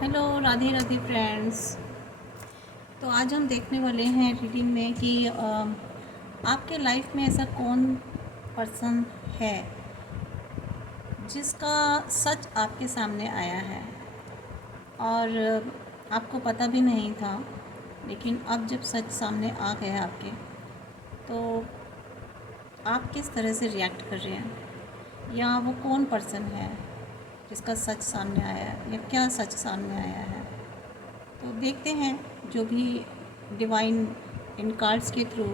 Hello, Radhe Radhe friends. तो आज हम देखने वाले हैं रीडिंग में कि आपके लाइफ में ऐसा कौन पर्सन है जिसका सच आपके सामने आया है और आपको पता भी नहीं था, लेकिन अब जब सच सामने आ गया आपके, तो आप किस तरह से रिएक्ट कर रहे हैं, या वो कौन पर्सन है जिसका सच सामने आया है या क्या सच सामने आया है। तो देखते हैं, जो भी डिवाइन इन कार्ड्स के थ्रू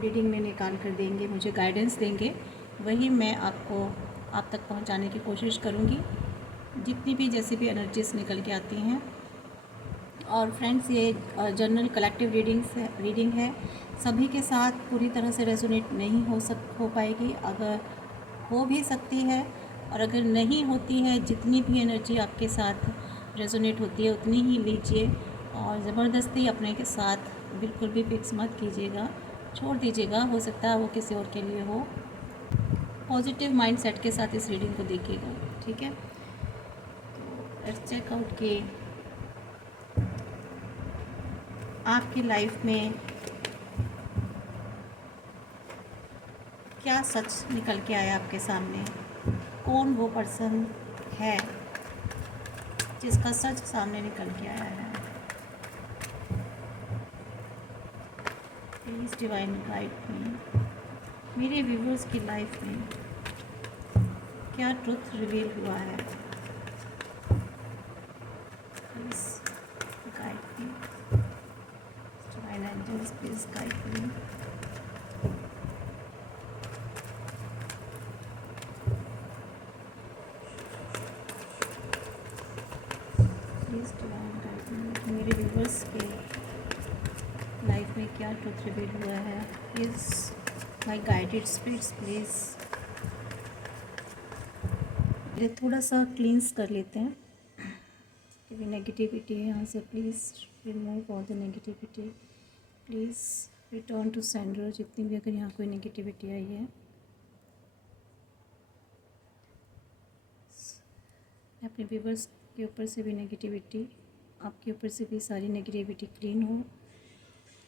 रीडिंग में निकाल कर देंगे, मुझे गाइडेंस देंगे, वही मैं आपको आप तक पहुंचाने की कोशिश करूंगी, जितनी भी जैसी भी एनर्जीज निकल के आती हैं। और फ्रेंड्स, ये जनरल कलेक्टिव रीडिंग है, सभी के साथ पूरी तरह से रेजोनेट नहीं हो पाएगी। अगर हो भी सकती है, और अगर नहीं होती है, जितनी भी एनर्जी आपके साथ रेजोनेट होती है उतनी ही लीजिए, और ज़बरदस्ती अपने के साथ बिल्कुल भी फिक्स मत कीजिएगा, छोड़ दीजिएगा। हो सकता है वो किसी और के लिए हो। पॉजिटिव माइंडसेट के साथ इस रीडिंग को देखिएगा, ठीक है। तो लेट्स चेक आउट कि आपकी लाइफ में क्या सच निकल के आया आपके सामने। कौन वो पर्सन है जिसका सच सामने निकल के आया है। प्लीज़ डिवाइन गाइड मी, मेरे व्यूवर्स की लाइफ में क्या ट्रुथ रिवील हुआ है। Please guide me, divine angels please guide me. Please divine guide me, मेरे व्यूवर्स के लाइफ में क्या ट्रुथ रिवील हुआ है। Please my guided spirits please. ये थोड़ा सा क्लींस कर लेते हैं, क्योंकि नेगेटिविटी है यहाँ से। Please remove all the negativity, please return to sender, जितनी भी अगर यहाँ कोई नेगेटिविटी आई है। अपने व्यूवर्स के ऊपर से भी नेगेटिविटी, आपके ऊपर से भी सारी नेगेटिविटी क्लीन हो।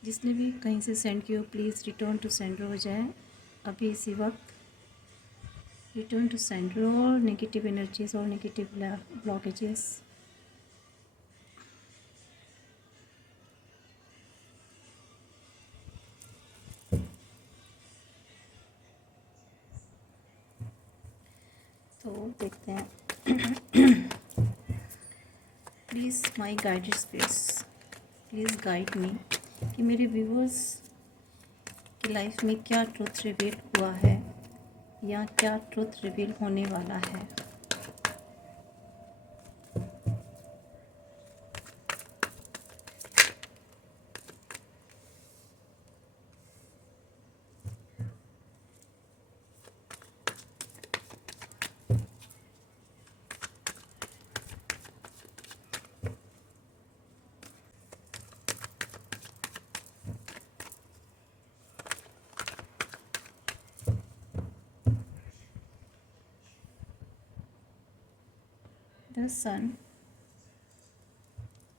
जिसने भी कहीं से सेंड किया हो, प्लीज़ रिटर्न टू सेंडर हो जाए अभी इसी वक्त। रिटर्न टू सेंडर, और नेगेटिव एनर्जीज और नेगेटिव ब्लॉकेजेस। तो देखते हैं। Please my guided spirits please guide me कि मेरे व्यूवर्स की लाइफ में क्या ट्रुथ रिवील हुआ है या क्या ट्रुथ रिवील होने वाला है। द सन,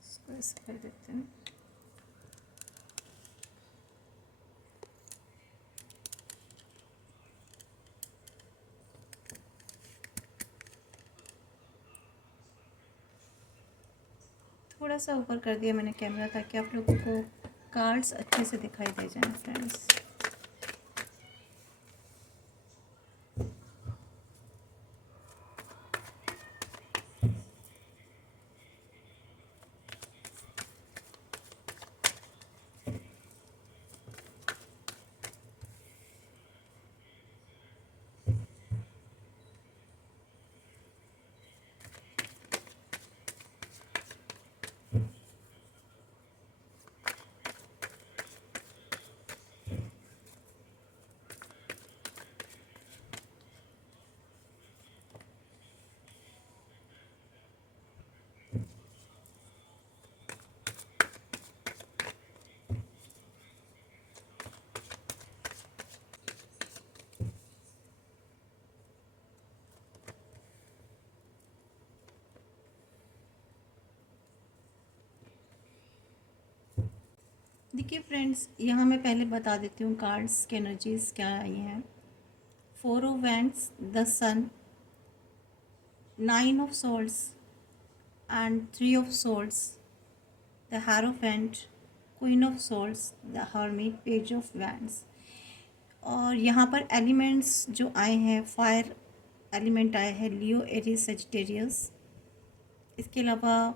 इसको ऐसे कर देते हैं। थोड़ा सा ऊपर कर दिया मैंने कैमरा, ताकि आप लोगों को कार्ड्स अच्छे से दिखाई दे जाएं फ्रेंड्स। देखिए फ्रेंड्स, यहाँ मैं पहले बता देती हूँ कार्ड्स की एनर्जीज क्या आई हैं। 4 of wands, the sun, 9 of swords and 3 of swords, the hierophant, queen of swords, the hermit, page of wands. और यहाँ पर एलिमेंट्स जो आए हैं, फायर एलिमेंट आए हैं, लियो, एरीज, सजिटेरियस। इसके अलावा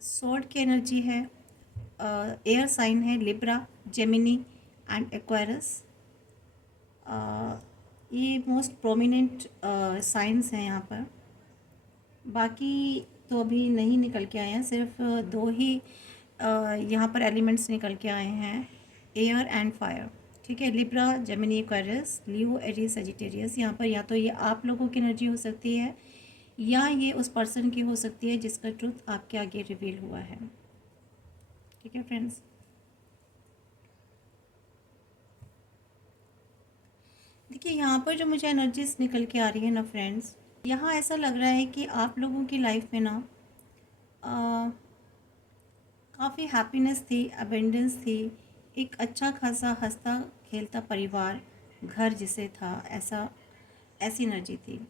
स्वॉर्ड की एनर्जी है, एयर साइन है लिब्रा, जेमिनी एंड एक्वायरस। ये मोस्ट प्रोमिनेंट साइंस हैं यहाँ पर। बाकी तो अभी नहीं निकल के आए हैं, सिर्फ दो ही यहाँ पर एलिमेंट्स निकल के आए हैं, एयर एंड फायर। ठीक है, लिब्रा, जेमिनी, एक्वायरस, लियो, एरीज, सजिटेरियस। यहाँ पर या तो ये आप लोगों की एनर्जी हो सकती है या ये उस पर्सन की हो सकती है जिसका ट्रुथ आपके आगे रिवील हुआ है। ठीक है फ्रेंड्स, देखिए यहाँ पर जो मुझे एनर्जीज निकल के आ रही है ना फ्रेंड्स, यहाँ ऐसा लग रहा है कि आप लोगों की लाइफ में ना काफ़ी हैप्पीनेस थी, अबेंडेंस थी, एक अच्छा खासा हंसता खेलता परिवार, घर जिसे था, ऐसी एनर्जी थी।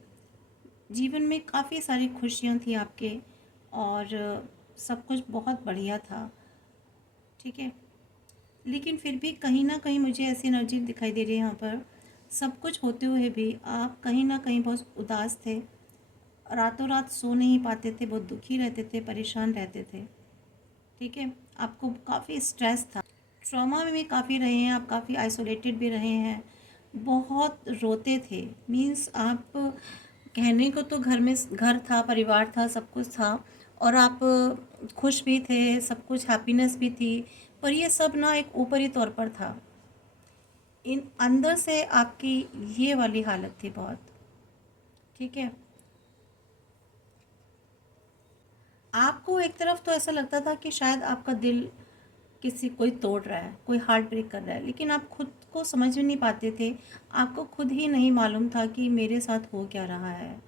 जीवन में काफ़ी सारी खुशियाँ थी आपके और सब कुछ बहुत बढ़िया था। ठीक है, लेकिन फिर भी कहीं ना कहीं मुझे ऐसी एनर्जी दिखाई दे रही है यहाँ पर, सब कुछ होते हुए भी आप कहीं ना कहीं बहुत उदास थे, रातों रात सो नहीं पाते थे, बहुत दुखी रहते थे, परेशान रहते थे। ठीक है, आपको काफ़ी स्ट्रेस था, ट्रॉमा में भी काफ़ी रहे हैं आप, काफ़ी आइसोलेटेड भी रहे हैं, बहुत रोते थे। मीन्स आप कहने को तो घर में घर था, परिवार था, सब कुछ था और आप खुश भी थे, सब कुछ हैप्पीनेस भी थी, पर ये सब ना एक ऊपरी तौर पर था। इन अंदर से आपकी ये वाली हालत थी बहुत। ठीक है, आपको एक तरफ तो ऐसा लगता था कि शायद आपका दिल किसी कोई तोड़ रहा है, कोई हार्ट ब्रेक कर रहा है, लेकिन आप खुद को समझ नहीं पाते थे, आपको खुद ही नहीं मालूम था कि मेरे साथ हो क्या रहा है।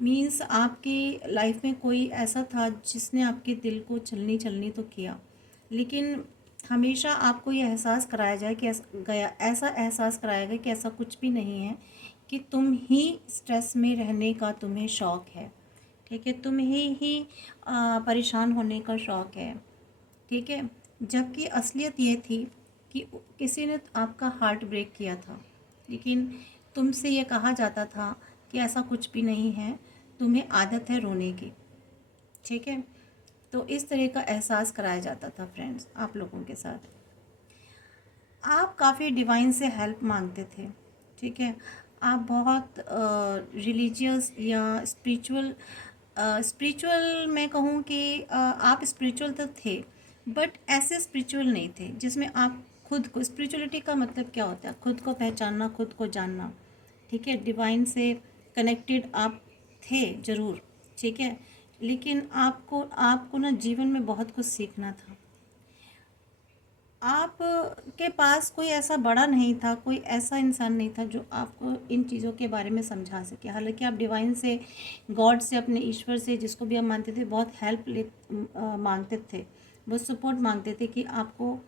मीन्स आपकी लाइफ में कोई ऐसा था जिसने आपके दिल को छलनी छलनी तो किया, लेकिन हमेशा आपको ये एहसास कराया जाए कि ऐसा एहसास कराया गया कि ऐसा कुछ भी नहीं है, कि तुम ही स्ट्रेस में रहने का तुम्हें शौक़ है। ठीक है, तुम्हें ही परेशान होने का शौक़ है। ठीक है, जबकि असलियत ये थी कि किसी ने आपका हार्ट ब्रेक किया था, लेकिन तुमसे ये कहा जाता था कि ऐसा कुछ भी नहीं है, तुम्हें आदत है रोने की। ठीक है, तो इस तरह का एहसास कराया जाता था फ्रेंड्स आप लोगों के साथ। आप काफ़ी डिवाइन से हेल्प मांगते थे। ठीक है, आप बहुत रिलीजियस या स्पिरिचुअल मैं कहूँ कि आप स्पिरिचुअल तो थे, बट ऐसे स्पिरिचुअल नहीं थे जिसमें आप खुद को, स्पिरिचुअलिटी का मतलब क्या होता है, खुद को पहचानना, खुद को जानना। ठीक है, डिवाइन से कनेक्टेड आप थे ज़रूर। ठीक है, लेकिन आपको आपको ना जीवन में बहुत कुछ सीखना था। आप के पास कोई ऐसा बड़ा नहीं था, कोई ऐसा इंसान नहीं था जो आपको इन चीज़ों के बारे में समझा सके। हालांकि आप डिवाइन से, गॉड से, अपने ईश्वर से, जिसको भी आप मानते थे, बहुत हेल्प मांगते थे, बहुत सपोर्ट मांगते थे कि आपको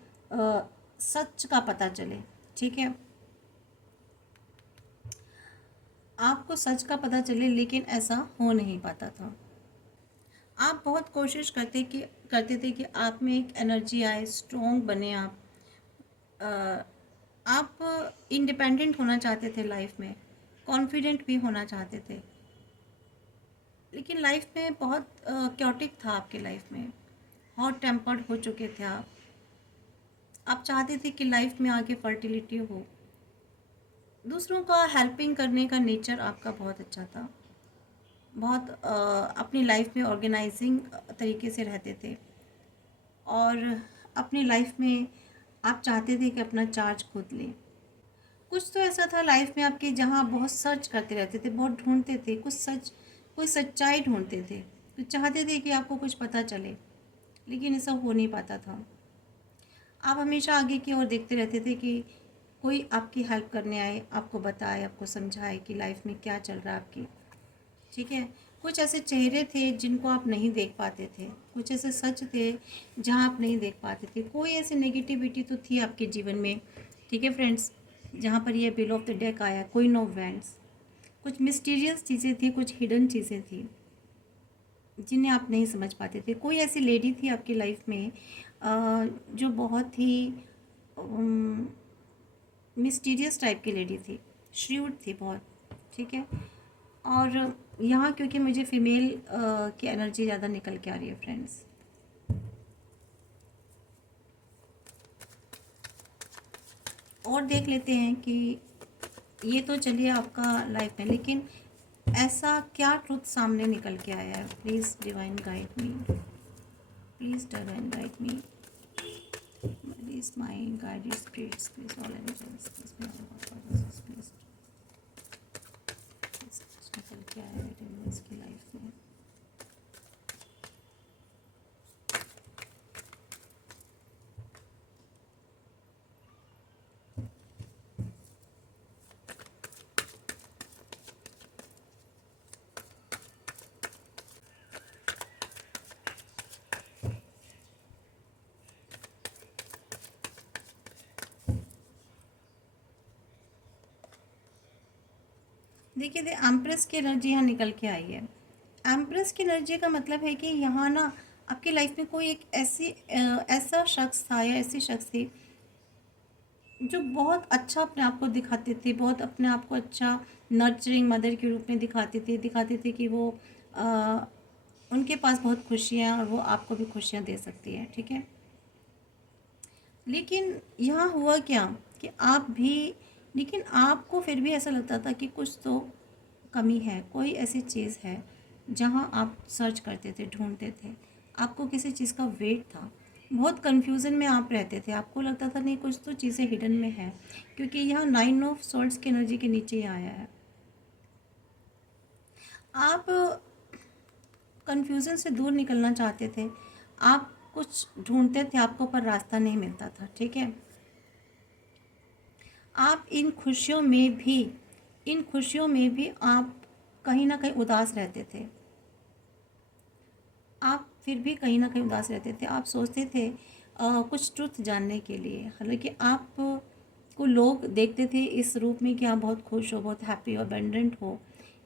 सच का पता चले। ठीक है, आपको सच का पता चले, लेकिन ऐसा हो नहीं पाता था। आप बहुत कोशिश करते थे कि आप में एक एनर्जी आए, स्ट्रॉन्ग बने आप इंडिपेंडेंट होना चाहते थे लाइफ में, कॉन्फिडेंट भी होना चाहते थे, लेकिन लाइफ में बहुत क्योटिक था आपके लाइफ में, हॉट टेम्पर्ड हो चुके थे आप चाहते थे कि लाइफ में आगे फर्टिलिटी हो। दूसरों का हेल्पिंग करने का नेचर आपका बहुत अच्छा था, बहुत अपनी लाइफ में ऑर्गेनाइजिंग तरीके से रहते थे और अपनी लाइफ में आप चाहते थे कि अपना चार्ज खुद लें। कुछ तो ऐसा था लाइफ में आपके जहाँ आप बहुत सर्च करते रहते थे, बहुत ढूंढते थे, कोई सच्चाई ढूंढते थे, तो चाहते थे कि आपको कुछ पता चले, लेकिन ऐसा हो नहीं पाता था। आप हमेशा आगे की ओर देखते रहते थे कि कोई आपकी हेल्प करने आए, आपको बताए, आपको समझाए कि लाइफ में क्या चल रहा है आपकी। ठीक है, कुछ ऐसे चेहरे थे जिनको आप नहीं देख पाते थे, कुछ ऐसे सच थे जहाँ आप नहीं देख पाते थे। कोई ऐसी नेगेटिविटी तो थी आपके जीवन में, ठीक है फ्रेंड्स, जहाँ पर ये बिल ऑफ द डेक आया, कोई नो वैंड्स। कुछ मिस्टीरियस चीज़ें थी, कुछ हिडन चीज़ें थी जिन्हें आप नहीं समझ पाते थे। कोई ऐसी लेडी थी आपकी लाइफ में जो बहुत ही मिस्टीरियस टाइप की लेडी थी, श्रूड थी बहुत, ठीक है। और यहाँ क्योंकि मुझे फीमेल की एनर्जी ज़्यादा निकल के आ रही है फ्रेंड्स। और देख लेते हैं कि ये तो चलिए आपका लाइफ में, लेकिन ऐसा क्या ट्रुथ सामने निकल के आया है। Please divine guide me, please divine guide me, please my guide spirits, please all angels, please please निकल के आया है डिवोर्स की लाइफ में। देखिए एम्प्रेस की एनर्जी यहाँ निकल के आई है। एम्प्रेस की एनर्जी का मतलब है कि यहाँ ना आपकी लाइफ में कोई एक ऐसा शख्स था या ऐसी शख्स थी जो बहुत अच्छा अपने आप को दिखाते थे, बहुत अपने आप को अच्छा नर्चरिंग मदर के रूप में दिखाते थे कि वो उनके पास बहुत खुशियाँ हैं और वो आपको भी खुशियाँ दे सकती है, ठीक है। लेकिन यहाँ हुआ क्या कि आप भी, लेकिन आपको फिर भी ऐसा लगता था कि कुछ तो कमी है, कोई ऐसी चीज़ है जहाँ आप सर्च करते थे, ढूंढते थे, आपको किसी चीज़ का वेट था, बहुत कन्फ्यूज़न में आप रहते थे, आपको लगता था नहीं कुछ तो चीज़ें हिडन में है, क्योंकि यहाँ 9 ऑफ सोर्ड्स की एनर्जी के नीचे ही आया है। आप कन्फ्यूज़न से दूर निकलना चाहते थे, आप कुछ ढूंढते थे आपको, पर रास्ता नहीं मिलता था, ठीक है। आप इन खुशियों में भी आप कहीं ना कहीं उदास रहते थे, आप फिर भी कहीं ना कहीं उदास रहते थे। आप सोचते थे कुछ ट्रुथ जानने के लिए, हालांकि आप को लोग देखते थे इस रूप में कि आप बहुत खुश हो, बहुत हैप्पी और अबंडेंट हो,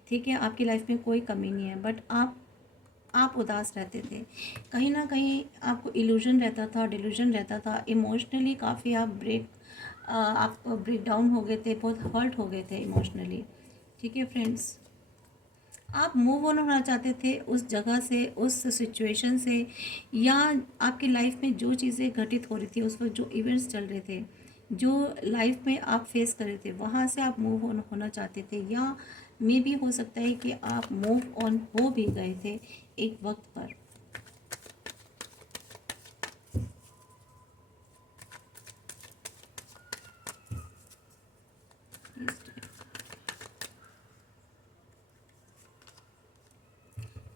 ठीक है, आपकी लाइफ में कोई कमी नहीं है, बट आप उदास रहते थे। कहीं ना कहीं आपको इल्यूजन रहता था, डिल्यूजन रहता था, इमोशनली काफ़ी आप ब्रेक डाउन हो गए थे, बहुत हर्ट हो गए थे इमोशनली, ठीक है फ्रेंड्स। आप मूव ऑन होना चाहते थे उस जगह से, उस सिचुएशन से, या आपकी लाइफ में जो चीज़ें घटित हो रही थी उस वक्त, जो इवेंट्स चल रहे थे, जो लाइफ में आप फेस कर रहे थे, वहाँ से आप मूव ऑन होना चाहते थे, या मे भी हो सकता है कि आप मूव ऑन हो भी गए थे एक वक्त पर।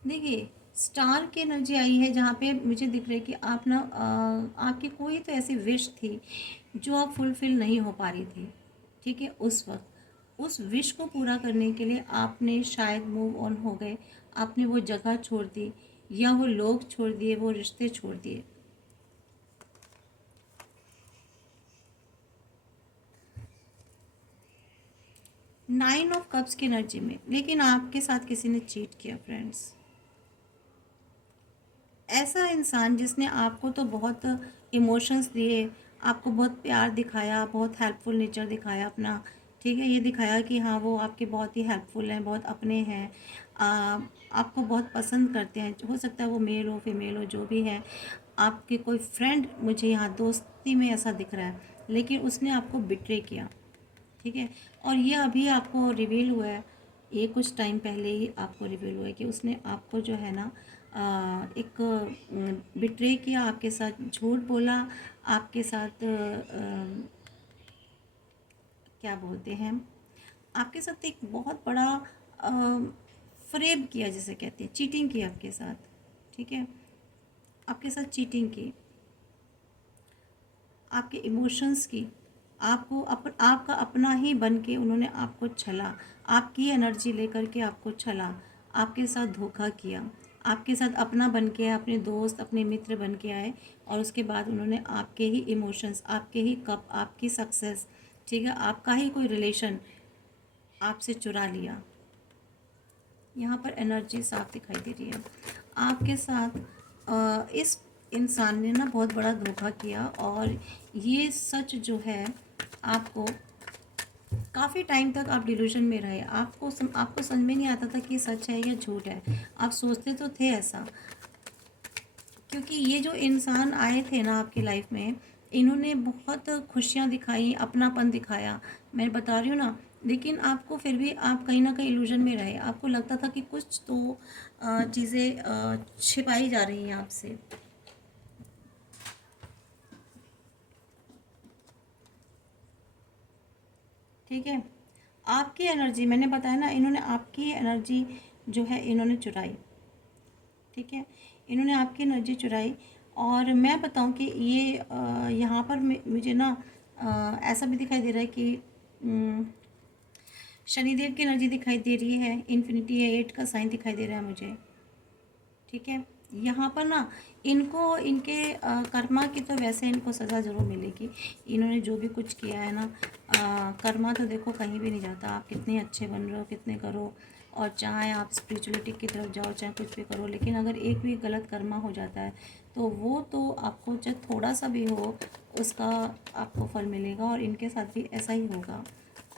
देखिए स्टार की एनर्जी आई है जहाँ पे मुझे दिख रहा है कि आप ना आपकी कोई तो ऐसी विश थी जो आप फुलफिल नहीं हो पा रही थी, ठीक है। उस वक्त उस विश को पूरा करने के लिए आपने शायद मूव ऑन हो गए, आपने वो जगह छोड़ दी, या वो लोग छोड़ दिए, वो रिश्ते छोड़ दिए। नाइन ऑफ कप्स की एनर्जी में, लेकिन आपके साथ किसी ने चीट किया फ्रेंड्स। ऐसा इंसान जिसने आपको तो बहुत इमोशंस दिए, आपको बहुत प्यार दिखाया, बहुत हेल्पफुल नेचर दिखाया अपना, ठीक है, ये दिखाया कि हाँ वो आपके बहुत ही हेल्पफुल हैं, बहुत अपने हैं, आपको बहुत पसंद करते हैं, हो सकता है वो मेल हो फीमेल हो जो भी है, आपके कोई फ्रेंड, मुझे यहाँ दोस्ती में ऐसा दिख रहा है, लेकिन उसने आपको बिट्रे किया, ठीक है। और ये अभी आपको रिवील हुआ है, ये कुछ टाइम पहले ही आपको रिवील हुआ है कि उसने आपको जो है ना एक बिट्रे किया, आपके साथ झूठ बोला, आपके साथ क्या बोलते हैं, आपके साथ एक बहुत बड़ा फ्रेब किया, जिसे कहते हैं चीटिंग की आपके साथ, ठीक है, आपके साथ चीटिंग की, आपके इमोशंस की, आपका अपना ही बन के उन्होंने आपको छला, आपकी एनर्जी लेकर के आपको छला, आपके साथ धोखा किया, आपके साथ अपना बन के, अपने दोस्त, अपने मित्र बन के आए, और उसके बाद उन्होंने आपके ही इमोशंस, आपके ही कप, आपकी सक्सेस, ठीक है, आपका ही कोई रिलेशन आपसे चुरा लिया। यहाँ पर एनर्जी साफ दिखाई दे रही है। आपके साथ इस इंसान ने ना बहुत बड़ा धोखा किया, और ये सच जो है, आपको काफ़ी टाइम तक आप डिल्यूजन में रहे। आपको समझ में नहीं आता था कि सच है या झूठ है। आप सोचते तो थे ऐसा, क्योंकि ये जो इंसान आए थे ना आपकी लाइफ में, इन्होंने बहुत खुशियाँ दिखाई, अपनापन दिखाया, मैं बता रही हूँ ना। लेकिन आपको फिर भी, आप कहीं ना कहीं इल्यूजन में रहे। आपको लगता था कि कुछ तो चीज़ें छिपाई जा रही हैं आपसे। ठीक है, आपकी एनर्जी, मैंने बताया ना, इन्होंने आपकी एनर्जी जो है इन्होंने चुराई। ठीक है, इन्होंने आपकी एनर्जी चुराई। और मैं बताऊं कि ये यहाँ पर मुझे ना ऐसा भी दिखाई दे रहा है कि शनिदेव की एनर्जी दिखाई दे रही है। इन्फिनिटी 8 का साइन दिखाई दे रहा है मुझे। ठीक है, यहाँ पर ना इनको, इनके कर्मा की तो वैसे इनको सज़ा ज़रूर मिलेगी। इन्होंने जो भी कुछ किया है ना, कर्मा तो देखो कहीं भी नहीं जाता। आप कितने अच्छे बन रहे हो, कितने करो, और चाहे आप स्पिरिचुअलिटी की तरफ जाओ, चाहे कुछ भी करो, लेकिन अगर एक भी गलत कर्मा हो जाता है तो वो तो आपको, चाहे थोड़ा सा भी हो, उसका आपको फल मिलेगा। और इनके साथ भी ऐसा ही होगा।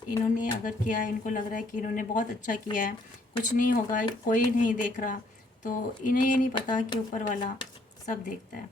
इन्होंने अगर किया है, इनको लग रहा है कि इन्होंने बहुत अच्छा किया है, कुछ नहीं होगा, कोई नहीं देख रहा, तो इन्हें ये नहीं पता कि ऊपर वाला सब देखता है।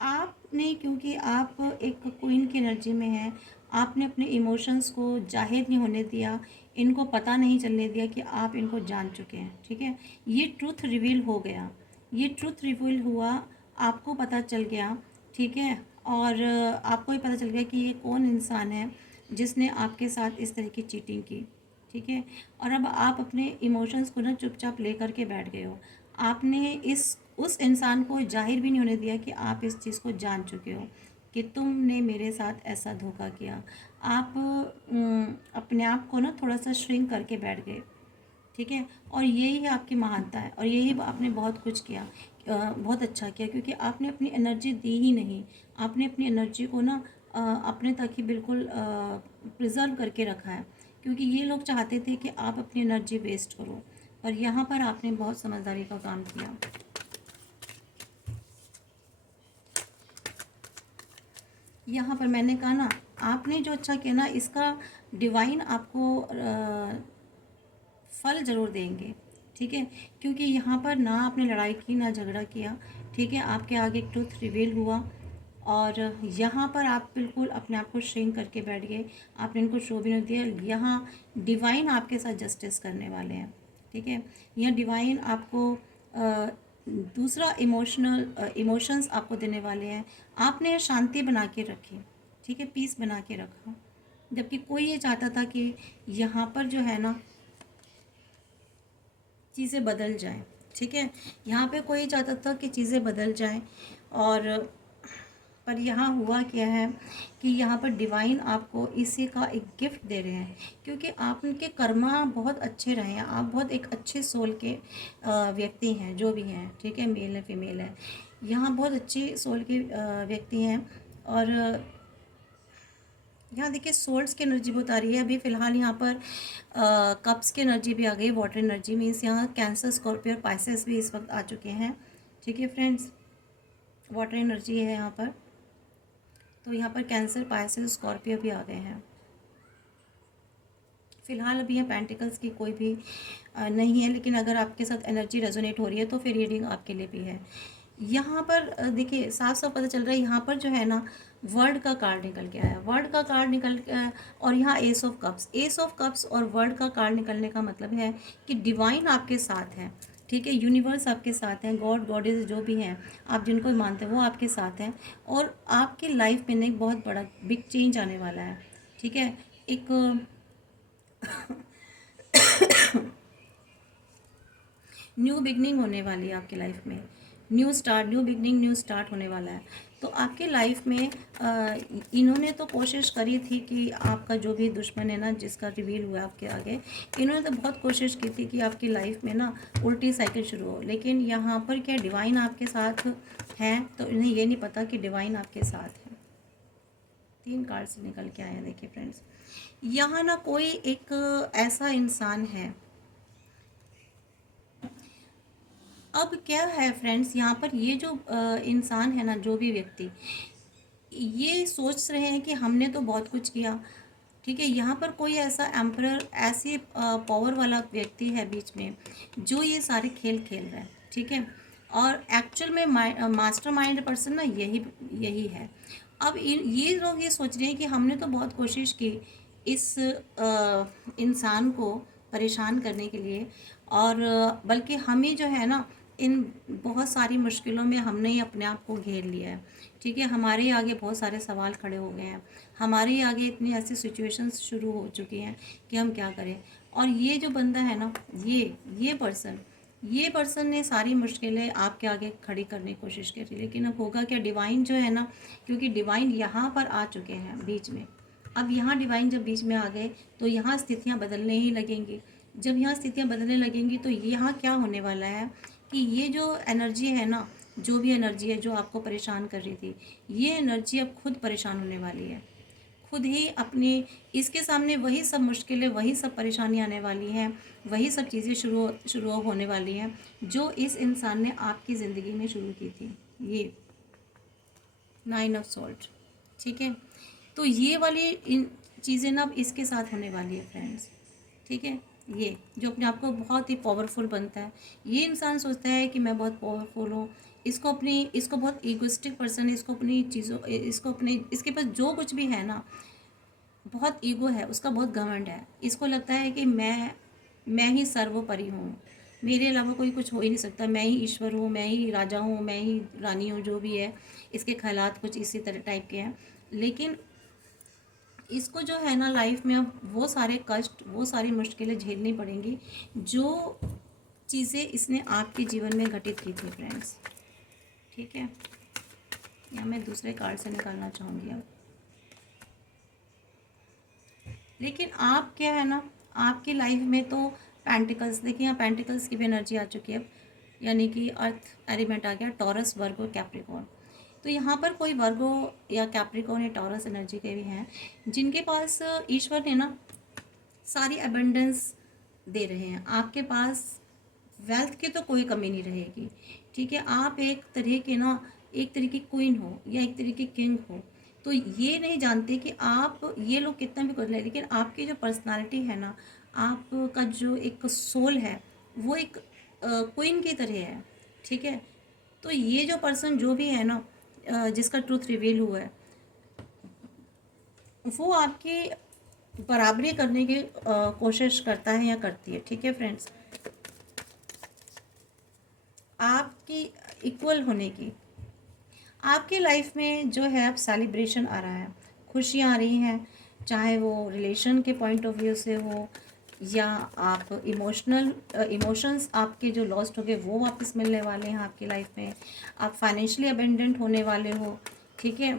आपने, क्योंकि आप एक क्वीन की एनर्जी में हैं, आपने अपने इमोशंस को जाहिर नहीं होने दिया, इनको पता नहीं चलने दिया कि आप इनको जान चुके हैं। ठीक है, ये ट्रूथ रिवील हो गया, ये ट्रूथ रिवील हुआ, आपको पता चल गया। ठीक है, और आपको ही पता चल गया कि ये कौन इंसान है जिसने आपके साथ इस तरह की चीटिंग की। ठीक है, और अब आप अपने इमोशंस को ना चुपचाप ले करके बैठ गए हो। आपने इस उस इंसान को जाहिर भी नहीं होने दिया कि आप इस चीज़ को जान चुके हो कि तुमने मेरे साथ ऐसा धोखा किया। आप अपने आप को ना थोड़ा सा श्रिंक करके बैठ गए। ठीक है, और यही है आपकी महानता है, और यही आपने बहुत कुछ किया, बहुत अच्छा किया, क्योंकि आपने अपनी एनर्जी दी ही नहीं। आपने अपनी एनर्जी को ना अपने तक ही बिल्कुल प्रिजर्व करके रखा है, क्योंकि ये लोग चाहते थे कि आप अपनी एनर्जी वेस्ट करो, पर यहाँ पर आपने बहुत समझदारी का काम किया। यहाँ पर मैंने कहा ना, आपने जो अच्छा किया ना, इसका डिवाइन आपको फल ज़रूर देंगे। ठीक है, क्योंकि यहाँ पर ना आपने लड़ाई की, ना झगड़ा किया। ठीक है, आपके आगे एक ट्रूथ रिवील हुआ, और यहाँ पर आप बिल्कुल अपने आप को श्रिंक करके बैठ गए। आपने इनको शो भी नहीं दिया। यहाँ डिवाइन आपके साथ जस्टिस करने वाले हैं। ठीक है, यहाँ डिवाइन आपको दूसरा इमोशंस आपको देने वाले हैं। आपने शांति बना के रखी। ठीक है, पीस बना के रखा, जबकि कोई ये चाहता था कि यहाँ पर जो है ना चीज़ें बदल जाएं। ठीक है, यहाँ पे कोई चाहता था कि चीज़ें बदल जाएं, और पर यहाँ हुआ क्या है कि यहाँ पर डिवाइन आपको इसी का एक गिफ्ट दे रहे हैं, क्योंकि आपके कर्मा बहुत अच्छे रहे हैं। आप बहुत एक अच्छे सोल के व्यक्ति हैं, जो भी हैं। ठीक है, मेल है फीमेल है, यहाँ बहुत अच्छे सोल के व्यक्ति हैं। और यहाँ देखिए सोल्स की एनर्जी बहुत आ रही है। अभी फ़िलहाल यहाँ पर कप्स की एनर्जी भी आ गई, वाटर एनर्जी मीन्स यहाँ कैंसर, स्कॉर्पियो और पाइसेस भी इस वक्त आ चुके हैं। ठीक है फ्रेंड्स, वाटर एनर्जी है यहाँ पर, तो यहाँ पर कैंसर, पाइसेस, स्कॉर्पियो भी आ गए हैं। फ़िलहाल अभी यहाँ पेंटिकल्स की कोई भी नहीं है, लेकिन अगर आपके साथ एनर्जी रेजोनेट हो रही है तो फिर रीडिंग आपके लिए भी है। यहाँ पर देखिए साफ साफ पता चल रहा है, यहाँ पर जो है ना वर्ल्ड का कार्ड निकल के आया, वर्ल्ड का कार्ड निकल के और यहाँ S of cups, S of cups और वर्ल्ड का कार्ड निकलने का मतलब है कि डिवाइन आपके साथ है। ठीक है, यूनिवर्स आपके साथ हैं, गॉड गॉडेस जो भी हैं, आप जिनको मानते हैं वो आपके साथ हैं, और आपकी लाइफ में एक बहुत बड़ा बिग चेंज आने वाला है। ठीक है, एक न्यू बिगनिंग होने वाली है आपकी लाइफ में, new start, new beginning, new start होने वाला है। तो आपके लाइफ में इन्होंने तो कोशिश करी थी कि आपका जो भी दुश्मन है ना, जिसका रिवील हुआ आपके आगे, इन्होंने तो बहुत कोशिश की थी कि आपकी लाइफ में ना उल्टी साइकिल शुरू हो। लेकिन यहाँ पर क्या डिवाइन आपके साथ है, तो इन्हें ये नहीं पता कि डिवाइन आपके साथ है। 3 कार्ड से निकल के आया, देखिए फ्रेंड्स, यहाँ ना कोई एक ऐसा इंसान है। अब क्या है फ्रेंड्स, यहाँ पर ये जो इंसान है ना, जो भी व्यक्ति, ये सोच रहे हैं कि हमने तो बहुत कुछ किया, ठीक है। यहाँ पर कोई ऐसा एम्परर, ऐसी पावर वाला व्यक्ति है बीच में, जो ये सारे खेल खेल रहा है, ठीक है। और एक्चुअल में मास्टर माइंड पर्सन ना यही यही है। अब ये लोग ये सोच रहे हैं कि हमने तो बहुत कोशिश की इस इंसान को परेशान करने के लिए, और बल्कि हम ही जो है ना, इन बहुत सारी मुश्किलों में हमने ही अपने आप को घेर लिया है, ठीक है। हमारे ही आगे बहुत सारे सवाल खड़े हो गए हैं, हमारे ही आगे इतनी ऐसी सिचुएशंस शुरू हो चुकी हैं कि हम क्या करें। और ये जो बंदा है ना, ये पर्सन ने सारी मुश्किलें आपके आगे खड़ी करने की कोशिश करी, लेकिन अब होगा क्या, डिवाइन जो है ना, क्योंकि डिवाइन यहाँ पर आ चुके हैं बीच में। अब यहाँ डिवाइन जब बीच में आ गए तो यहाँ स्थितियाँ बदलने ही लगेंगी। जब यहाँ स्थितियाँ बदलने लगेंगी तो यहाँ क्या होने वाला है कि ये जो एनर्जी है ना, जो भी एनर्जी है जो आपको परेशान कर रही थी, ये एनर्जी अब खुद परेशान होने वाली है। खुद ही अपने, इसके सामने वही सब मुश्किलें, वही सब परेशानियाँ आने वाली हैं, वही सब चीज़ें शुरू होने वाली हैं जो इस इंसान ने आपकी ज़िंदगी में शुरू की थी। ये 9 ऑफ सॉल्ट, ठीक है। तो ये वाली इन चीज़ें ना अब इसके साथ होने वाली है फ्रेंड्स, ठीक है। ये जो अपने आप को बहुत ही पावरफुल बनता है, ये इंसान सोचता है कि मैं बहुत पावरफुल हूँ, इसको बहुत ईगोइस्टिक पर्सन है, इसको अपनी चीज़ों, इसको अपने, इसके पास जो कुछ भी है ना, बहुत ईगो है, उसका बहुत घमंड है। इसको लगता है कि मैं ही सर्वोपरि हूँ, मेरे अलावा कोई कुछ हो ही नहीं सकता, मैं ही ईश्वर हूँ, मैं ही राजा हूँ, मैं ही रानी हूँ, जो भी है। इसके ख्यालात कुछ इसी तरह टाइप के हैं। लेकिन इसको जो है ना लाइफ में अब वो सारे कष्ट, वो सारी मुश्किलें झेलनी पड़ेंगी जो चीज़ें इसने आपके जीवन में घटित की थी फ्रेंड्स, ठीक है। या मैं दूसरे कार्ड से निकालना चाहूँगी अब। लेकिन आप क्या है ना, आपकी लाइफ में तो पेंटिकल्स, देखिए यहाँ पेंटिकल्स की भी एनर्जी आ चुकी है अब, यानी कि अर्थ एलिमेंट आ गया, टॉरस, वर्गो, कैप्रिकॉर्न। तो यहाँ पर कोई वर्गो या कैप्रिकॉर्न या टॉरस एनर्जी के भी हैं जिनके पास ईश्वर ने ना सारी अबंडेंस दे रहे हैं आपके पास, वेल्थ की तो कोई कमी नहीं रहेगी, ठीक है। आप एक तरह के ना, एक तरह की क्वीन हो या एक तरह की किंग हो, तो ये नहीं जानते कि आप, ये लोग कितना भी कर ले, लेकिन आपकी जो पर्सनालिटी है ना, आपका जो एक सोल है, वो एक क्वीन की तरह है, ठीक है। तो ये जो पर्सन जो भी है ना, जिसका ट्रूथ रिवील हुआ है, वो आपकी बराबरी करने की कोशिश करता है या करती है, ठीक है फ्रेंड्स, आपकी इक्वल होने की। आपकी लाइफ में जो है अब सेलिब्रेशन आ रहा है, खुशियाँ आ रही हैं, चाहे वो रिलेशन के पॉइंट ऑफ व्यू से हो, या आप इमोशंस आपके जो लॉस्ट हो गए वो वापस मिलने वाले हैं आपकी लाइफ में, आप फाइनेंशियली अबेंडेंट होने वाले हो, ठीक है।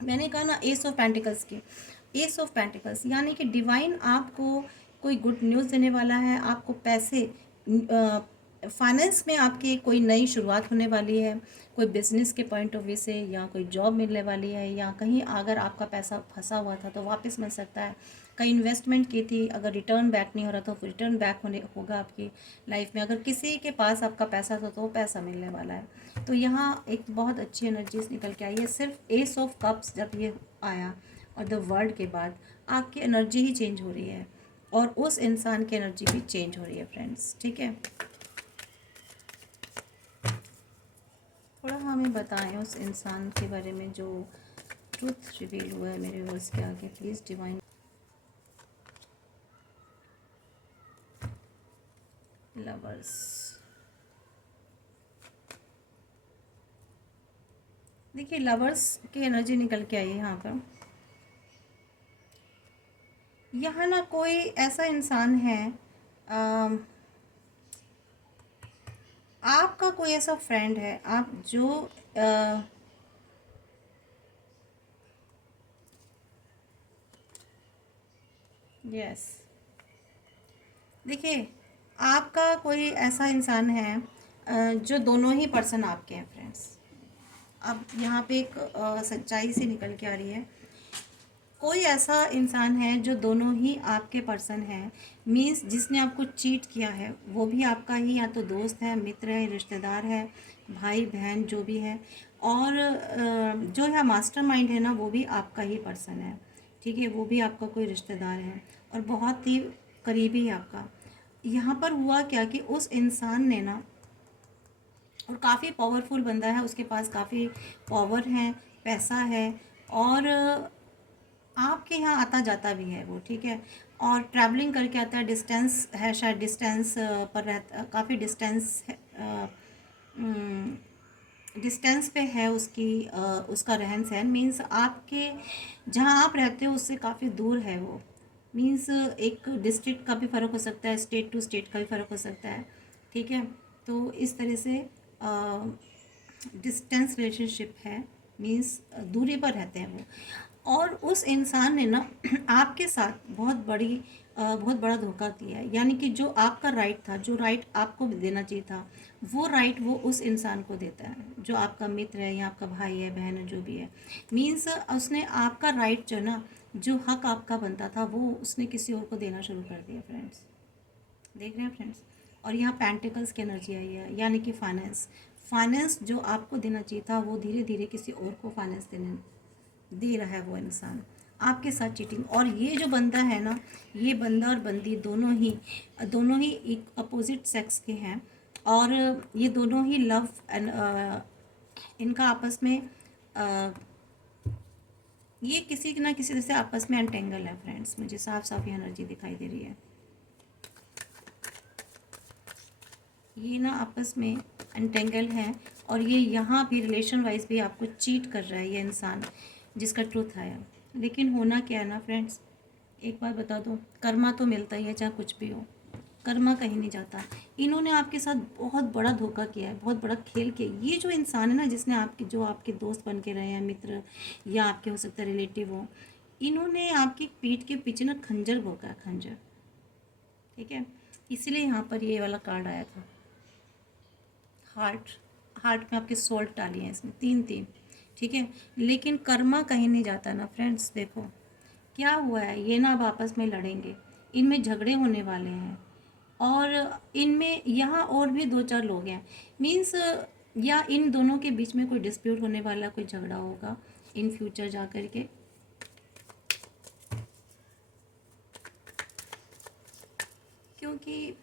मैंने कहा ना एस ऑफ पेंटिकल्स की, एस ऑफ पेंटिकल्स यानी कि डिवाइन आपको कोई गुड न्यूज़ देने वाला है, आपको पैसे, फाइनेंस में आपकी कोई नई शुरुआत होने वाली है, कोई बिजनेस के पॉइंट ऑफ व्यू से, या कोई जॉब मिलने वाली है, या कहीं अगर आपका पैसा फंसा हुआ था तो वापस मिल सकता है, कहीं इन्वेस्टमेंट की थी, अगर रिटर्न बैक नहीं हो रहा तो रिटर्न बैक होगा आपकी लाइफ में, अगर किसी के पास आपका पैसा था तो वो पैसा मिलने वाला है। तो यहाँ एक बहुत अच्छी एनर्जीज निकल के आई है। सिर्फ एस ऑफ कप्स जब ये आया और द वर्ल्ड के बाद आपकी एनर्जी ही चेंज हो रही है, और उस इंसान की एनर्जी भी चेंज हो रही है फ्रेंड्स, ठीक है। थोड़ा हमें बताएं उस इंसान के बारे में जो ट्रूथ रिवील हुआ है मेरे वर्ड्स के आगे, प्लीज़ डिवाइन। लवर्स, देखिए लवर्स की एनर्जी निकल के आई है यहाँ पर। यहाँ ना कोई ऐसा इंसान है, अम, आपका कोई ऐसा फ्रेंड है आप जो यस, देखिए, आपका कोई ऐसा इंसान है जो दोनों ही पर्सन आपके हैं फ्रेंड्स। अब यहाँ पे एक सच्चाई से निकल के आ रही है, कोई ऐसा इंसान है जो दोनों ही आपके पर्सन है, मीन्स जिसने आपको चीट किया है वो भी आपका ही या तो दोस्त है, मित्र है, रिश्तेदार है, भाई बहन जो भी है, और जो है मास्टरमाइंड है ना वो भी आपका ही पर्सन है, ठीक है, वो भी आपका कोई रिश्तेदार है और बहुत ही करीबी है आपका। यहाँ पर हुआ क्या कि उस इंसान ने ना, और काफ़ी पावरफुल बंदा है, उसके पास काफ़ी पावर है, पैसा है, और आपके यहाँ आता जाता भी है वो, ठीक है, और ट्रैवलिंग करके आता है, डिस्टेंस है, शायद डिस्टेंस पर रहता, काफ़ी डिस्टेंस है, डिस्टेंस पे है उसकी उसका रहन सहन, मीन्स आपके जहाँ आप रहते हो उससे काफ़ी दूर है वो, मीन्स एक डिस्ट्रिक्ट का भी फ़र्क हो सकता है, स्टेट टू स्टेट का भी फ़र्क हो सकता है, ठीक है। तो इस तरह से डिस्टेंस रिलेशनशिप है, मीन्स दूरी पर रहते हैं वो, और उस इंसान ने ना आपके साथ बहुत बड़ा धोखा दिया है, यानी कि जो आपका राइट था, जो राइट आपको देना चाहिए था, वो राइट वो उस इंसान को देता है जो आपका मित्र है या आपका भाई है, बहन है, जो भी है, मीन्स उसने आपका राइट जो ना, जो हक आपका बनता था वो उसने किसी और को देना शुरू कर दिया फ्रेंड्स। देख रहे हैं फ्रेंड्स, और यहाँ पेंटिकल्स की एनर्जी आई है, यानी कि फाइनेंस, फाइनेंस जो आपको देना चाहिए था वो धीरे धीरे किसी और को फाइनेंस देने दे रहा है वो इंसान, आपके साथ चीटिंग। और ये जो बंदा है ना, ये बंदा और बंदी दोनों ही एक अपोजिट सेक्स के हैं, और ये दोनों ही लव एंड इनका आपस में ये किसी ना किसी तरह से आपस में एंटेंगल है फ्रेंड्स, मुझे साफ साफ ये एनर्जी दिखाई दे रही है, ये ना आपस में एंटेंगल है, और ये यहाँ भी रिलेशन वाइज भी आपको चीट कर रहा है ये इंसान, जिसका ट्रूथ आया। लेकिन होना क्या है ना फ्रेंड्स, एक बात बता दो, कर्मा तो मिलता ही है चाहे कुछ भी हो, कर्मा कहीं नहीं जाता। इन्होंने आपके साथ बहुत बड़ा धोखा किया है, बहुत बड़ा खेल किया। ये जो इंसान है ना, जिसने आपके जो आपके दोस्त बन के रहे हैं, मित्र या आपके हो सकता है रिलेटिव हो, इन्होंने आपकी पीठ के पीछे ना खंजर भोंका है, खंजर, ठीक है। इसीलिए यहाँ पर ये वाला कार्ड आया था, हार्ट, हार्ट में आपके सोल्ट डाली हैं इसमें, तीन तीन, ठीक है। लेकिन कर्मा कहीं नहीं जाता ना फ्रेंड्स। देखो क्या हुआ है, ये ना अब आपस में लड़ेंगे, इनमें झगड़े होने वाले हैं, और इनमें यहाँ और भी दो चार लोग हैं, मीन्स या इन दोनों के बीच में कोई डिस्प्यूट होने वाला, कोई झगड़ा होगा इन फ्यूचर जा कर के, क्योंकि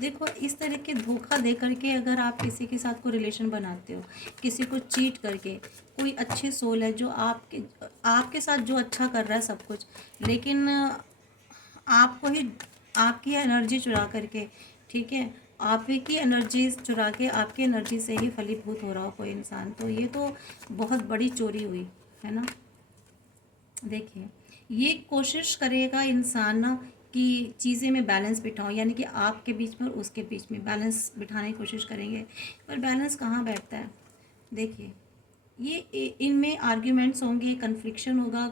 देखो इस तरह के धोखा दे करके अगर आप किसी के साथ कोई रिलेशन बनाते हो, किसी को चीट करके, कोई अच्छे सोल है जो आपके साथ जो अच्छा कर रहा है सब कुछ, लेकिन आपको ही आपकी एनर्जी चुरा करके, ठीक है, आप ही की एनर्जी चुरा के आपकी एनर्जी से ही फलीभूत हो रहा हो कोई इंसान, तो ये तो बहुत बड़ी चोरी हुई है ना। देखिए, ये कोशिश करेगा इंसान ना कि चीज़ें में बैलेंस बिठाओ, यानी कि आपके बीच में और उसके बीच में बैलेंस बिठाने की कोशिश करेंगे, पर बैलेंस कहाँ बैठता है। देखिए, ये इनमें आर्ग्यूमेंट्स होंगे, कन्फ्लिक्शन होगा,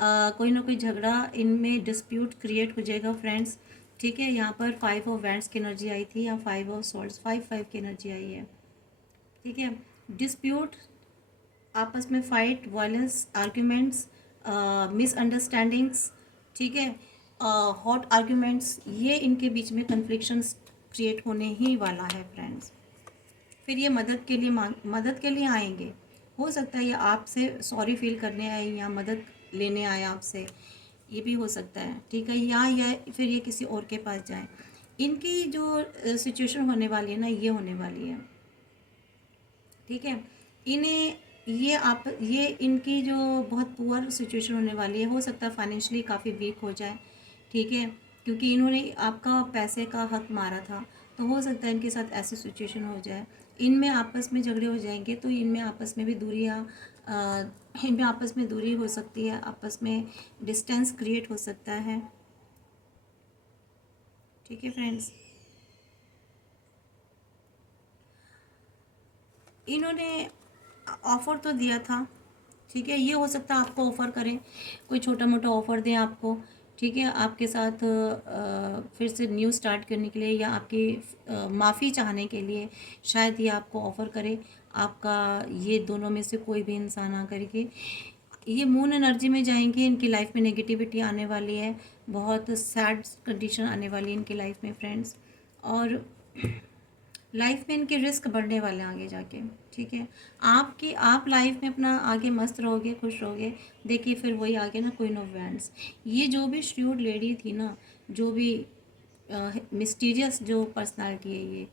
कोई ना कोई झगड़ा, इनमें डिस्प्यूट क्रिएट हो जाएगा फ्रेंड्स, ठीक है। यहाँ पर 5 ऑफ वैंड्स की एनर्जी आई थी, या 5 ऑफ सॉर्ड्स, 5 5 की एनर्जी आई है, ठीक है। डिस्प्यूट, आपस में फाइट, वायलेंस, आर्ग्यूमेंट्स, मिसअंडरस्टैंडिंग्स, ठीक है, हॉट आर्ग्यूमेंट्स, ये इनके बीच में कन्फ्लिक्शंस क्रिएट होने ही वाला है फ्रेंड्स। फिर ये मदद के लिए आएंगे, हो सकता है ये आपसे सॉरी फील करने आए या मदद लेने आए आपसे, ये भी हो सकता है, ठीक है, या फिर ये किसी और के पास जाएं। इनकी जो सिचुएशन होने वाली है ना, ये होने वाली है, ठीक है। इन्हें ये इनकी जो बहुत पुअर सिचुएशन होने वाली है, हो सकता है फाइनेंशियली काफ़ी वीक हो जाए, ठीक है, क्योंकि इन्होंने आपका पैसे का हक मारा था, तो हो सकता है इनके साथ ऐसी सिचुएशन हो जाए, इनमें आपस में झगड़े हो जाएंगे, तो इनमें आपस में भी दूरियाँ, इनमें आपस में दूरी हो सकती है, आपस में डिस्टेंस क्रिएट हो सकता है, ठीक है फ्रेंड्स, इन्होंने ऑफ़र तो दिया था, ठीक है, ये हो सकता है आपको ऑफ़र करें, कोई छोटा मोटा ऑफ़र दें आपको, ठीक है, आपके साथ फिर से न्यू स्टार्ट करने के लिए या आपकी माफ़ी चाहने के लिए शायद ये आपको ऑफ़र करे। आपका ये दोनों में से कोई भी इंसान आकर के ये मून एनर्जी में जाएंगे, इनकी लाइफ में नेगेटिविटी आने वाली है, बहुत सैड कंडीशन आने वाली है इनकी लाइफ में फ्रेंड्स, और लाइफ में इनके रिस्क बढ़ने वाले हैं आगे जाके, ठीक है। आप लाइफ में अपना आगे मस्त रहोगे, खुश रहोगे, देखिए फिर वही आगे ना क्वीन ऑफ वैंड्स, ये जो भी श्रूड लेडी थी ना, जो भी मिस्टीरियस जो पर्सनालिटी है,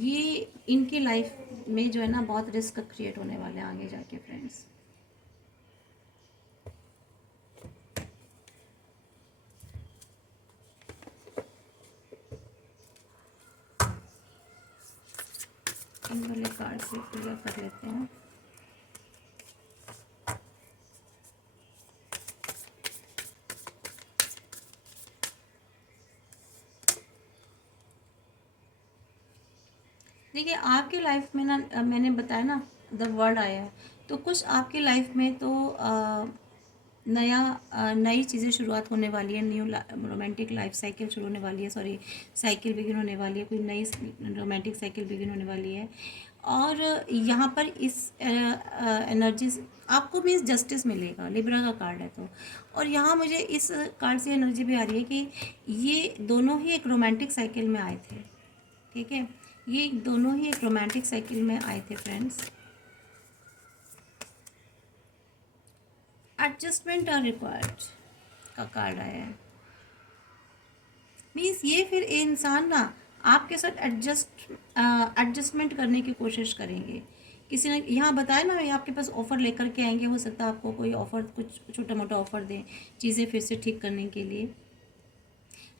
ये इनकी लाइफ में जो है ना बहुत रिस्क क्रिएट होने वाले हैं आगे जाके फ्रेंड्स। इन वाले कार्ड से क्लियर कर लेते हैं। देखिए आपकी लाइफ में ना मैंने बताया ना द वर्ड आया है, तो कुछ आपकी लाइफ में तो नई चीज़ें शुरुआत होने वाली है, न्यू रोमांटिक लाइफ साइकिल शुरू होने वाली है, सॉरी साइकिल बिगिन होने वाली है, कोई नई रोमांटिक साइकिल बिगिन होने वाली है। और यहाँ पर इस एनर्जी आपको मीन्स जस्टिस मिलेगा, लिब्रा का कार्ड है तो। और यहाँ मुझे इस कार्ड से एनर्जी भी आ रही है कि ये दोनों ही एक रोमांटिक साइकिल में आए थे, ठीक है, ये दोनों ही एक रोमांटिक साइकिल में आए थे फ्रेंड्स। एडजस्टमेंट आर रिक्वायर्ड का कार्ड आया है, मीन्स ये फिर इंसान ना आपके साथ एडजस्टमेंट करने की कोशिश करेंगे। किसी ने यहाँ बताया ना, ये आपके पास ऑफ़र लेकर के आएंगे, हो सकता है आपको कोई ऑफ़र, कुछ छोटा मोटा ऑफ़र दें चीज़ें फिर से ठीक करने के लिए।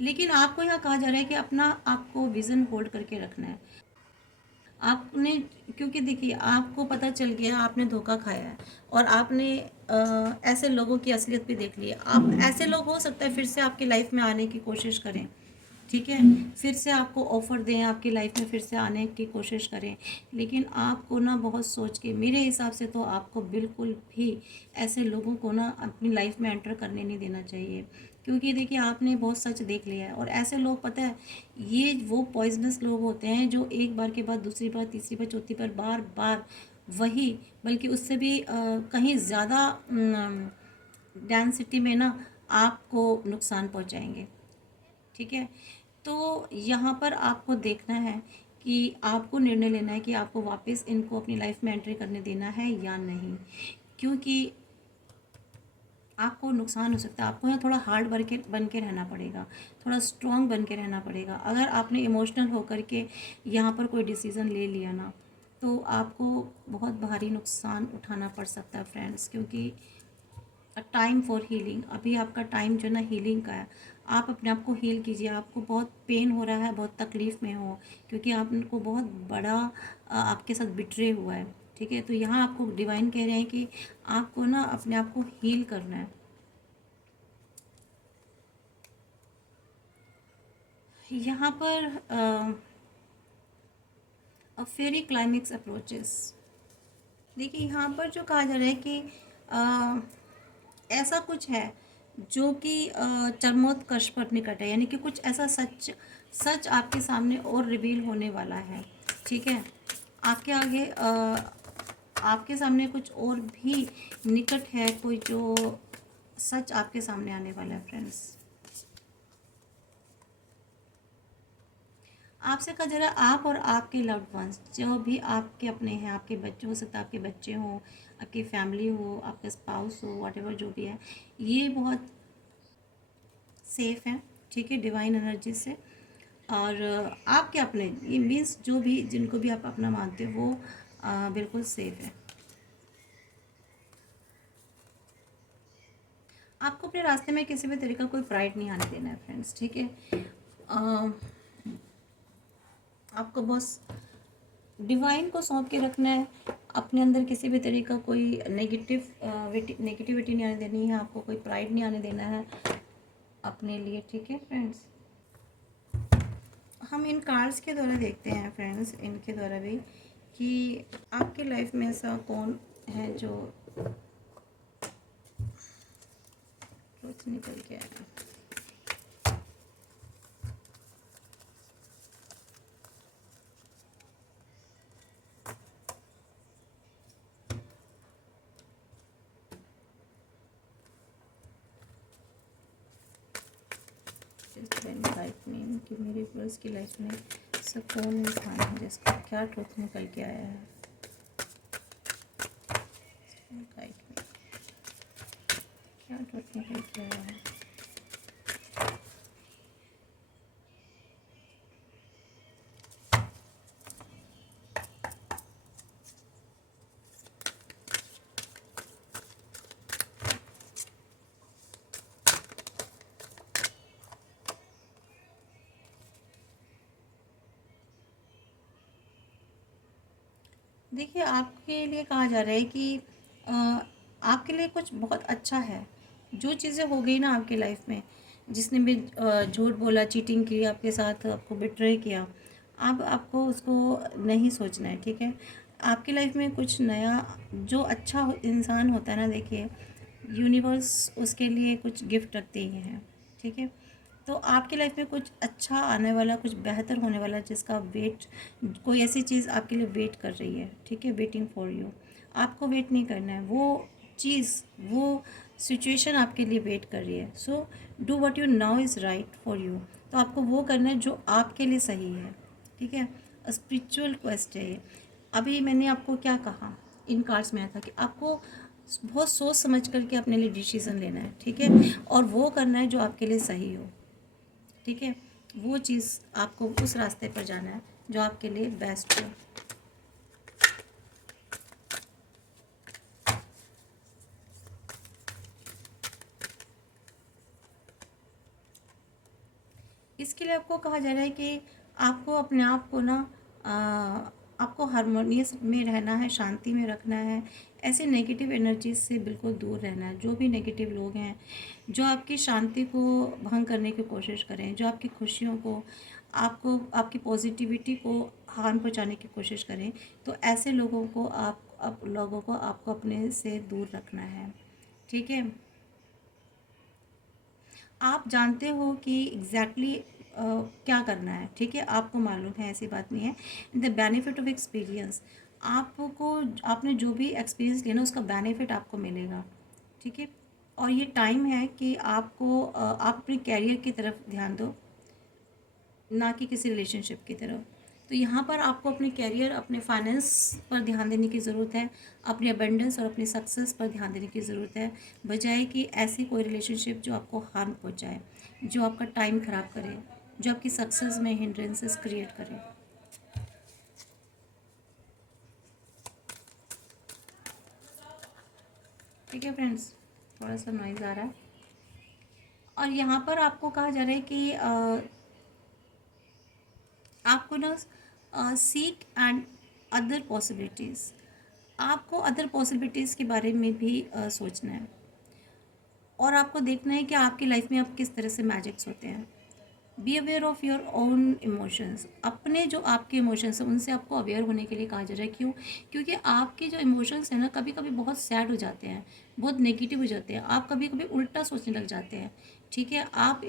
लेकिन आपको यहाँ कहा जा रहा है कि अपना आपको विज़न होल्ड करके रखना है आपने, क्योंकि देखिए आपको पता चल गया आपने धोखा खाया है, और आपने ऐसे लोगों की असलियत भी देख ली है। आप ऐसे लोग हो सकता है फिर से आपकी लाइफ में आने की कोशिश करें, ठीक है, फिर से आपको ऑफ़र दें, आपकी लाइफ में फिर से आने की कोशिश करें, लेकिन आपको ना बहुत सोच के, मेरे हिसाब से तो आपको बिल्कुल भी ऐसे लोगों को ना अपनी लाइफ में एंटर करने नहीं देना चाहिए, क्योंकि देखिए आपने बहुत सच देख लिया है। और ऐसे लोग पता है ये वो पॉइजनस लोग होते हैं जो एक बार के बाद दूसरी बार, तीसरी बार, चौथी बार, बार बार वही, बल्कि उससे भी कहीं ज़्यादा डेंसिटी में ना आपको नुकसान पहुंचाएंगे, ठीक है। तो यहाँ पर आपको देखना है कि आपको निर्णय लेना है कि आपको वापस इनको अपनी लाइफ में एंट्री करने देना है या नहीं, क्योंकि आपको नुकसान हो सकता है। आपको यहाँ थोड़ा हार्ड बन के रहना पड़ेगा, थोड़ा स्ट्रॉन्ग बन के रहना पड़ेगा। अगर आपने इमोशनल होकर के यहाँ पर कोई डिसीज़न ले लिया ना, तो आपको बहुत भारी नुकसान उठाना पड़ सकता है फ्रेंड्स, क्योंकि टाइम फॉर हीलिंग, अभी आपका टाइम जो है ना हीलिंग का है। आप अपने आप को हील कीजिए। आपको बहुत पेन हो रहा है, बहुत तकलीफ़ में हो, क्योंकि आपको बहुत बड़ा आपके साथ बिट्रे हुआ है, ठीक है। तो यहाँ आपको डिवाइन कह रहे हैं कि आपको ना अपने आप को हील करना है। यहाँ पर फेरी क्लाइमेक्स अप्रोचेस, देखिए यहाँ पर जो कहा जा रहा है कि ऐसा कुछ है जो कि चरमोत्कर्ष पर निकट है, यानी कि कुछ ऐसा सच सच आपके सामने और रिवील होने वाला है, ठीक है। आपके आगे आपके सामने कुछ और भी निकट है, कोई जो सच आपके सामने आने वाला है फ्रेंड्स। आपसे कहा जरा आप और आपके लव्ड वंस जो भी आपके अपने हैं, आपके बच्चे, हो सकता है आपके बच्चे हों, आपकी फैमिली हो, आपका स्पाउस हो, व्हाटएवर जो भी है, ये बहुत सेफ़ है, ठीक है, डिवाइन एनर्जी से। और आपके अपने, ये मीन्स जो भी जिनको भी आप अपना मानते हो वो बिल्कुल सेफ़ है। आपको अपने रास्ते में किसी भी तरह का कोई प्राइड नहीं आने देना है फ्रेंड्स, ठीक है। आपको बस डिवाइन को सौंप के रखना है। अपने अंदर किसी भी तरह का कोई नेगेटिविटी नहीं आने देनी है, आपको कोई प्राइड नहीं आने देना है अपने लिए, ठीक है फ्रेंड्स। हम इन कार्ड्स के द्वारा देखते हैं फ्रेंड्स, इनके द्वारा भी, कि आपकी लाइफ में ऐसा कौन है जो ट्रुथ निकल के आया। लाइफ में कि मेरे गर्ल्स की लाइफ में ऐसा कौन इंसान है जिसका क्या ट्रुथ निकल के आया है। लाइफ में क्या ट्रुथ निकल के आया है। देखिए, आपके लिए कहा जा रहा है कि अ, आपके लिए कुछ बहुत अच्छा है। जो चीज़ें हो गई ना आपकी लाइफ में, जिसने भी झूठ बोला, चीटिंग की आपके साथ, आपको बिट्रे किया, अब आपको उसको नहीं सोचना है, ठीक है। आपकी लाइफ में कुछ नया जो अच्छा इंसान होता है ना, देखिए यूनिवर्स उसके लिए कुछ गिफ्ट रखते ही हैं, ठीक है। तो आपकी लाइफ में कुछ अच्छा आने वाला, कुछ बेहतर होने वाला, जिसका वेट, कोई ऐसी चीज़ आपके लिए वेट कर रही है, ठीक है, वेटिंग फॉर यू। आपको वेट नहीं करना है, वो चीज़, वो सिचुएशन आपके लिए वेट कर रही है। So do what you now is right for you. तो आपको वो करना है जो आपके लिए सही है, ठीक है। स्पिरिचुअल क्वेस्ट है ये। अभी मैंने आपको क्या कहा, इन कार्ड्स में आया था कि आपको बहुत सोच समझ करके अपने लिए डिसीज़न लेना है, ठीक है, और वो करना है जो आपके लिए सही हो, ठीक है। वो चीज़ आपको उस रास्ते पर जाना है जो आपके लिए बेस्ट हो। इसके लिए आपको कहा जा रहा है कि आपको अपने आप को ना आपको हारमोनियस में रहना है, शांति में रखना है। ऐसे नेगेटिव एनर्जीज से बिल्कुल दूर रहना है। जो भी नेगेटिव लोग हैं, जो आपकी शांति को भंग करने की कोशिश करें, जो आपकी खुशियों को, आपको, आपकी पॉजिटिविटी को हार्म पहुंचाने की कोशिश करें, तो ऐसे लोगों को आपको अपने से दूर रखना है, ठीक है। आप जानते हो कि एग्जैक्टली क्या करना है, ठीक है, आपको मालूम है, ऐसी बात नहीं है। द बेनिफिट ऑफ एक्सपीरियंस, आपको, आपने जो भी एक्सपीरियंस लिया ना, उसका बेनिफिट आपको मिलेगा, ठीक है। और ये टाइम है कि आपको आप अपने कैरियर की तरफ ध्यान दो, ना कि किसी रिलेशनशिप की तरफ। तो यहाँ पर आपको अपने कैरियर, अपने फाइनेंस पर ध्यान देने की ज़रूरत है, अपनी अबेंडेंस और अपनी सक्सेस पर ध्यान देने की ज़रूरत है, बजाय कि ऐसी कोई रिलेशनशिप जो आपको हार्म पहुँचाए, जो आपका टाइम ख़राब करे, जो आपकी सक्सेस में हिंड्रेंसेस क्रिएट करे। ठीक है फ्रेंड्स, थोड़ा सा नॉइज़ आ रहा है। और यहाँ पर आपको कहा जा रहा है कि आपको ना सीक एंड अदर पॉसिबिलिटीज़, आपको अदर पॉसिबिलिटीज़ के बारे में भी सोचना है, और आपको देखना है कि आपकी लाइफ में आप किस तरह से मैजिक्स होते हैं। Be aware of your own emotions, अपने जो आपके इमोशंस हैं उनसे आपको अवेयर होने के लिए कहा जा रहा है। क्यों? क्योंकि आपके जो इमोशंस हैं ना, कभी कभी बहुत सैड हो जाते हैं, बहुत नेगेटिव हो जाते हैं, आप कभी कभी उल्टा सोचने लग जाते हैं, ठीक है, आप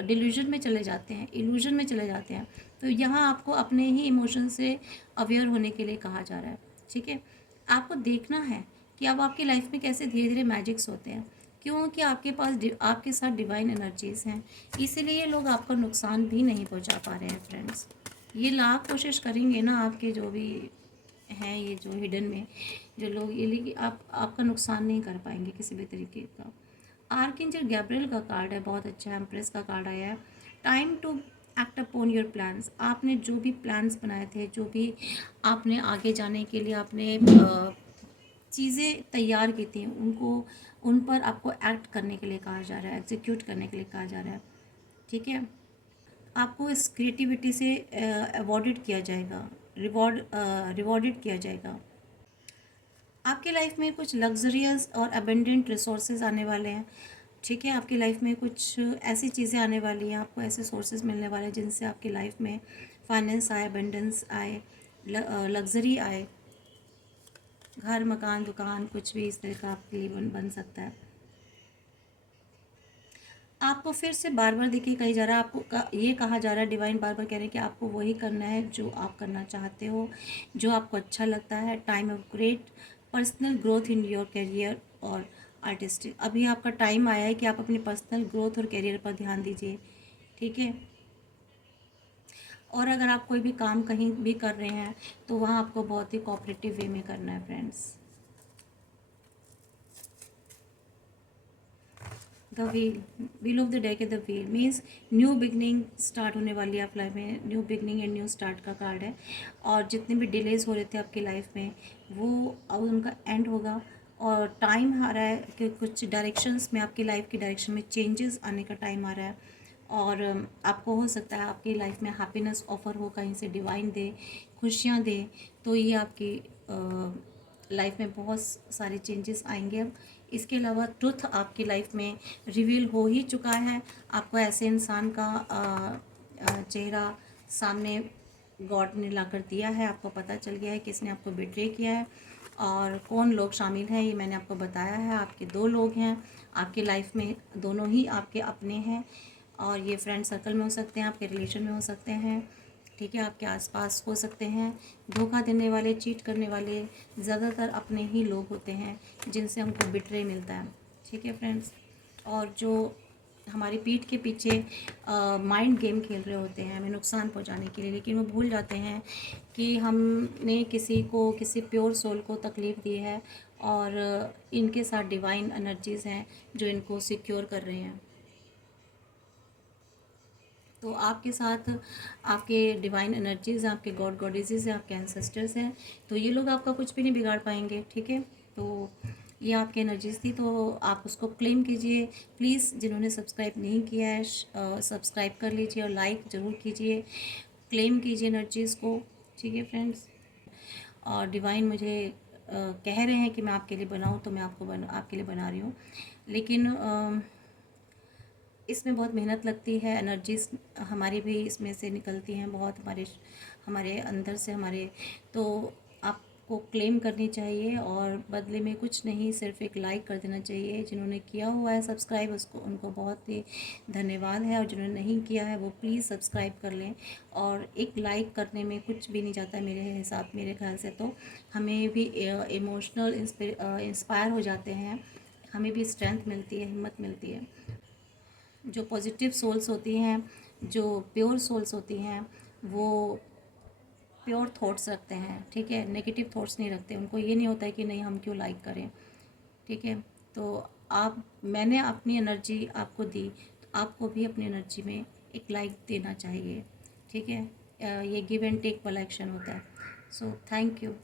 डिल्यूजन में चले जाते हैं, इल्यूजन में चले जाते हैं। तो यहाँ आपको अपने ही इमोशन से अवेयर होने के लिए कहा जा रहा है, ठीक है। आपको देखना है कि अब आपकी लाइफ में कैसे धीरे धीरे मैजिक्स होते हैं, क्योंकि आपके पास आपके साथ डिवाइन एनर्जीज़ हैं, इसीलिए लोग आपका नुकसान भी नहीं पहुंचा पा रहे हैं फ्रेंड्स। ये लाख कोशिश करेंगे ना, आपके जो भी हैं, ये जो हिडन में जो लोग, ये लेकिन आपका नुकसान नहीं कर पाएंगे किसी भी तरीके का। आर्कएंजल गैब्रियल का कार्ड है, बहुत अच्छा, एम्प्रेस का कार्ड आया है। Time to act upon your plans, आपने जो भी प्लान्स बनाए थे, जो भी आपने आगे जाने के लिए आपने चीज़ें तैयार की थी, उन पर आपको एक्ट करने के लिए कहा जा रहा है, एग्जीक्यूट करने के लिए कहा जा रहा है, ठीक है। आपको इस क्रिएटिविटी से अवॉर्डेड किया जाएगा, रिवॉर्डेड किया जाएगा। आपके लाइफ में कुछ लग्जरियस और अबेंडेंट रिसोर्सेज आने वाले हैं, ठीक है। आपकी लाइफ में कुछ ऐसी चीज़ें आने वाली हैं, आपको ऐसे सोर्सेज मिलने वाले हैं जिनसे आपकी लाइफ में फाइनेंस आए, अबंडेंस आए, लग्जरी आए, घर मकान दुकान कुछ भी इस तरह का आपके लिए बन सकता है। आपको फिर से बार बार देखिए कही जा रहा है, आपको ये कहा जा रहा है, डिवाइन बार बार कह रहे हैं कि आपको वही करना है जो आप करना चाहते हो, जो आपको अच्छा लगता है। Time of great personal growth in your career और आर्टिस्टिक। अभी आपका टाइम आया है कि आप अपनी पर्सनल ग्रोथ और करियर पर ध्यान दीजिए, ठीक है। और अगर आप कोई भी काम कहीं भी कर रहे हैं तो वहाँ आपको बहुत ही कोऑपरेटिव वे में करना है friends. The wheel of the deck है। The wheel means new beginning start होने वाली है आप लाइफ में। New beginning and new start का कार्ड है। और जितने भी डिलेज हो रहे थे आपकी लाइफ में वो अब उनका एंड होगा। और टाइम आ रहा है कि कुछ डायरेक्शंस में आपकी लाइफ की डायरेक्शन में चेंजेस आने का टाइम आ रहा है। और आपको हो सकता है आपकी लाइफ में हैप्पीनेस ऑफर हो, कहीं से डिवाइन दे, खुशियाँ दे। तो ये आपकी लाइफ में बहुत सारे चेंजेस आएंगे अब। इसके अलावा ट्रुथ आपकी लाइफ में रिवील हो ही चुका है। आपको ऐसे इंसान का चेहरा सामने गॉड ने ला कर दिया है। आपको पता चल गया है कि इसने आपको बिट्रे किया है और कौन लोग शामिल हैं, ये मैंने आपको बताया है। आपके 2 लोग हैं आपकी लाइफ में, दोनों ही आपके अपने हैं। और ये फ्रेंड सर्कल में हो सकते हैं, आपके रिलेशन में हो सकते हैं, ठीक है, आपके आसपास हो सकते हैं। धोखा देने वाले, चीट करने वाले ज़्यादातर अपने ही लोग होते हैं जिनसे हमको बिट्रे मिलता है, ठीक है फ्रेंड्स। और जो हमारी पीठ के पीछे माइंड गेम खेल रहे होते हैं हमें नुकसान पहुंचाने के लिए, लेकिन वो भूल जाते हैं कि हमने किसी प्योर सोल को तकलीफ़ दी है और इनके साथ डिवाइन एनर्जीज़ हैं जो इनको सिक्योर कर रहे हैं। तो आपके साथ आपके डिवाइन एनर्जीज़ हैं, आपके गॉड गॉडेसेस हैं, आपके एंसेस्टर्स हैं। तो ये लोग आपका कुछ भी नहीं बिगाड़ पाएंगे, ठीक है। तो ये आपकी एनर्जीज़ थी, तो आप उसको क्लेम कीजिए प्लीज़। जिन्होंने सब्सक्राइब नहीं किया है सब्सक्राइब कर लीजिए और लाइक ज़रूर कीजिए, क्लेम कीजिए एनर्जीज़ को, ठीक है फ्रेंड्स। और डिवाइन मुझे कह रहे हैं कि मैं आपके लिए बनाऊँ, तो मैं आपके लिए बना रही हूँ। लेकिन इसमें बहुत मेहनत लगती है, एनर्जीज हमारी भी इसमें से निकलती हैं बहुत, हमारे अंदर से हमारे। तो आपको क्लेम करनी चाहिए और बदले में कुछ नहीं, सिर्फ एक लाइक कर देना चाहिए। जिन्होंने किया हुआ है सब्सक्राइब उनको बहुत ही धन्यवाद है, और जिन्होंने नहीं किया है वो प्लीज़ सब्सक्राइब कर लें। और एक लाइक करने में कुछ भी नहीं जाता मेरे ख्याल से। तो हमें भी इमोशनल इंस्पायर हो जाते हैं, हमें भी स्ट्रेंथ मिलती है, हिम्मत मिलती है। जो पॉजिटिव सोल्स होती हैं, जो प्योर सोल्स होती हैं, वो प्योर थॉट्स रखते हैं, ठीक है, नेगेटिव थॉट्स नहीं रखते। उनको ये नहीं होता है कि नहीं हम क्यों लाइक करें, ठीक है। तो मैंने अपनी एनर्जी आपको दी, तो आपको भी अपनी एनर्जी में एक लाइक देना चाहिए, ठीक है। ये गिव एंड टेक वाला एक्शन होता है। So thank you.